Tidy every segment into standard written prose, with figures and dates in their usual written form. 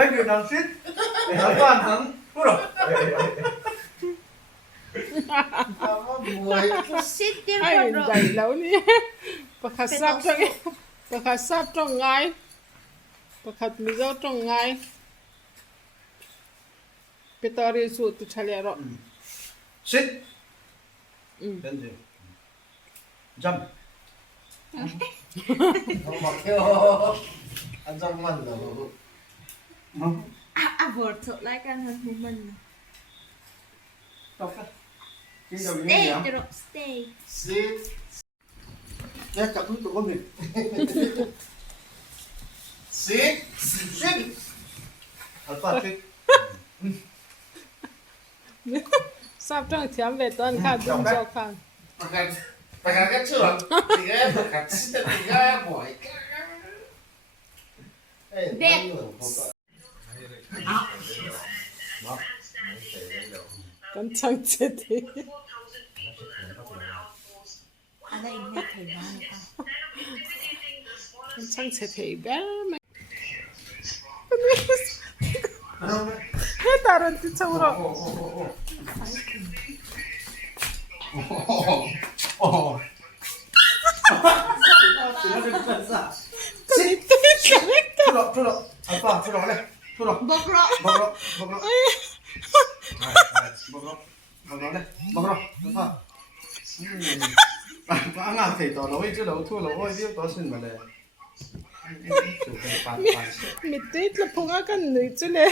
mấy việc làm xít để hắn toàn thắng đúng rồi ซิดเดียว ไอ้ใหญ่แล้วนี่ประคัดซับตรงนี้ประคัดซับตรงไงประคัดมิโซตรงไงไปต่อเรียนสูตรตุชาเลียร์ xít đến gì dâm không mặc theo ăn trong mình rồi อ่ะเวิร์ดสุดรายการทันทุกมัน đâu cái đầu ส như เต thế ย์ nào จะรอสเตย์ shit nhá chặt túi tụi con mình shit xít alpha xít ซับตรงเทียมเวตอนค่ะดูจอค่ะ ประกันก็เชื่อทีแรกประกันชิดทีแรกบ่อยเอ้ยเด็ก กันช่างเจ็ดที อะไรอีกไม่เคยมานะคะ กันช่างเจ็ดทีแบบไม่ให้ตารันติชาวเรา xít thu độ alpha thu độ đây thu độ บอกรอ bọc đó bọc đó bọc đó bọc đó đây bọc đó alpha có ăn làm thầy tỏ lỗi chứ đâu thua lỗi chứ có xin mà này chủ đề bàn bàn มิดติดละพงอากันหนึ่งจุเลย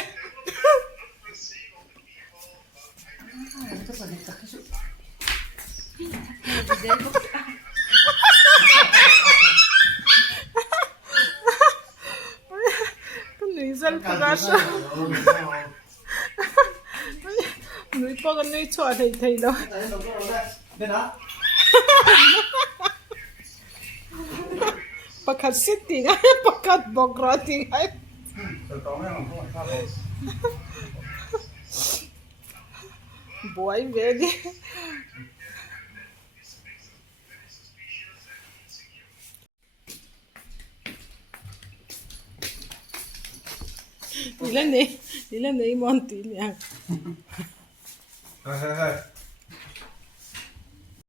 ก็หนึ่งจัลพงอาชาหนึ่งพอกันหนึ่งชัวร์ไทยๆแล้ว đây đó ประคัดสิทธิ์ไงประคัดบอกรอติไง từ có mấy thằng không phải sao บอยเวดีนี่แหละนี่มอนตีเนี่ย thôi thôi thôi